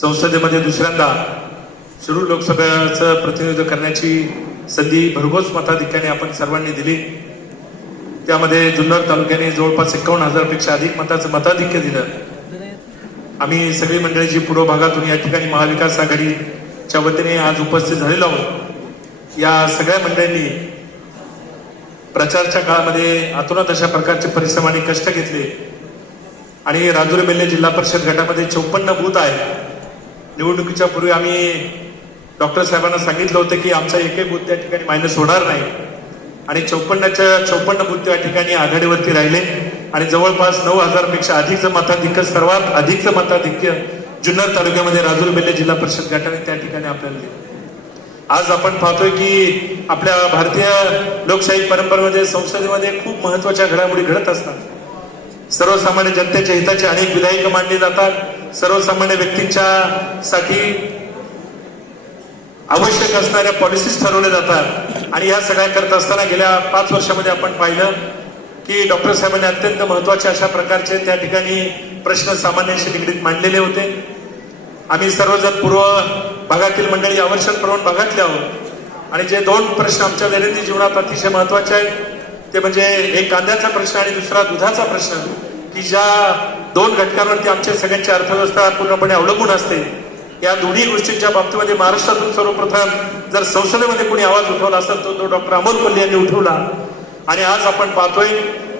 संसदेमध्ये दुसऱ्यांदा शिरूर लोकसभेचं प्रतिनिधित्व करण्याची संधी भरघोस मताधिक्याने आपण सर्वांनी दिली. त्यामध्ये जुन्नर तालुक्याने जवळपास एकावन्न हजारपेक्षा अधिक मताचं मताधिक्य दिलं. आम्ही सगळी मंडळी जी पूर्व भागातून या ठिकाणी महाविकास आघाडीच्या वतीने आज उपस्थित झालेलो आहोत या सगळ्या मंडळींनी प्रचारच्या काळामध्ये अतोनात अशा प्रकारचे परिश्रम आणि कष्ट घेतले. आणि राजुरी बेल्ले जिल्हा परिषद गटामध्ये चौपन्न बूथ आहे निवडणुकीच्या पूर्वी आम्ही डॉक्टर साहेबांना सांगितलं होतं की आमचा एकही बुद्ध त्या ठिकाणी मायनस होणार नाही. आणि चौपन्नच्या चौपन्न बुद्ध या ठिकाणी आघाडीवरती राहिले. आणि जवळपास नऊ हजारपेक्षा अधिकचं मताधिक्य सर्वात अधिकचं मताधिक्य जुन्नर तालुक्यामध्ये राजूर बेल्ले जिल्हा परिषद गटाने त्या ठिकाणी आपल्याला दिलं. आज आपण पाहतोय की आपल्या भारतीय लोकशाही परंपरेमध्ये संसदेमध्ये खूप महत्त्वाच्या घडामोडी घडत असतात. सर्वसामान्य जनतेच्या हिताचे अनेक विधायक मांडली जातात. सर्वसामान्य व्यक्तींच्या साठी आवश्यक असणाऱ्या पॉलिसीज ठरवल्या जातात. आणि या सगळ्या करत असताना गेल्या पाच वर्षामध्ये आपण पाहिलं की डॉक्टर साहेबांनी अत्यंत महत्त्वाचे अशा प्रकारचे त्या ठिकाणी प्रश्न सामान्यांशी निगडीत मांडलेले होते. आम्ही सर्वजण पूर्व भागातील मंडळी आवश्यक प्रमाण भागातले आहोत. आणि जे दोन प्रश्न आमच्या दैनंदिन जीवनात अतिशय महत्त्वाचे आहेत ते म्हणजे एक कांद्याचा प्रश्न आणि दुसरा दुधाचा प्रश्न की ज्या दोन घटकांवरती आमच्या सगळ्यांची अर्थव्यवस्था पूर्णपणे अवलंबून असते. या दोन्ही गोष्टींच्या बाबतीमध्ये महाराष्ट्रातून सर्वप्रथम जर संसदेमध्ये कोणी आवाज उठवला असेल तर तो डॉक्टर अमोल कोल्हे यांनी उठवला. आणि आज आपण पाहतोय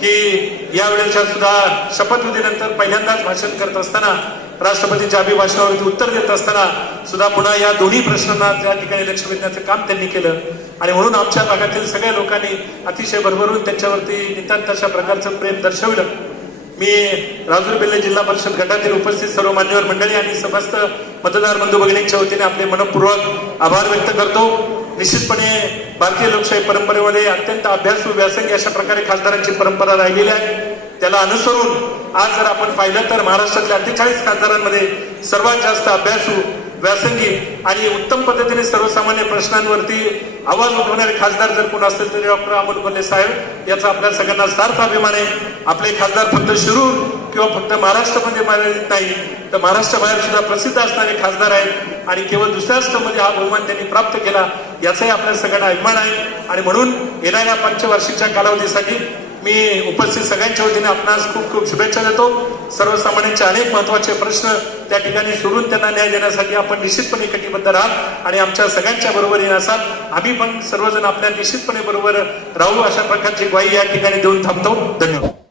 की या वेळेच्या सुद्धा शपथविधीनंतर पहिल्यांदाच भाषण करत असताना राष्ट्रपतींच्या अभिभाषणावरती उत्तर देत असताना सुद्धा पुन्हा या दोन्ही प्रश्नांना त्या ठिकाणी लक्ष वेधण्याचं काम त्यांनी केलं. आणि म्हणून आमच्या भागातील सगळ्या लोकांनी अतिशय भरभरून त्यांच्यावरती नितांत अशा प्रकारचं प्रेम दर्शवलं. मी राजूर बेल्ले जिल्हा परिषद गटातील उपस्थित सर्व मान्यवर मंडळी आणि समस्त मतदार बंधू भगिनींच्या वतीने आपले मनपूर्वक आभार व्यक्त करतो. निश्चितपणे भारतीय लोकशाही परंपरेमध्ये अत्यंत अभ्यासू व्यासंगी अशा प्रकारे खासदारांची परंपरा राहिलेली आहे. त्याला अनुसरून आज जर आपण पाहिलं तर महाराष्ट्रातल्या अठ्ठेचाळीस खासदारांमध्ये सर्वात जास्त अभ्यासू व्यासंगी आणि उत्तम पद्धतीने सर्वसामान्य प्रश्नांवरती आवाज उठवणारे खासदार जर कोण असतील तरी डॉक्टर अमोल कोल्हे साहेब याचा आपल्या सगळ्यांना सार्थ अभिमान आहे. आपले खासदार फक्त शिरूर किंवा फक्त महाराष्ट्रामध्ये मर्यादित नाही तर महाराष्ट्राबाहेर सुद्धा प्रसिद्ध असणारे खासदार आहेत आणि केवळ दुसऱ्या राष्ट्रामध्ये हा बहुमान त्यांनी प्राप्त केला याचाही आपल्या सगळ्यांना अभिमान आहे. आणि म्हणून येणाऱ्या पंचवार्षिकच्या कालावधीसाठी मी उपस्थित सगळ्यांच्या वतीने आपणास खूप खूप शुभेच्छा देतो. सर्वसामान्यांचे अनेक महत्त्वाचे प्रश्न त्या ठिकाणी सोडून त्यांना न्याय देण्यासाठी आपण निश्चितपणे कटिबद्ध राहाल आणि आमच्या सगळ्यांच्या बरोबर असाल आम्ही पण सर्वजण आपल्या निश्चितपणे बरोबर राहू अशा प्रकारची ग्वाही या ठिकाणी देऊन थांबतो. धन्यवाद.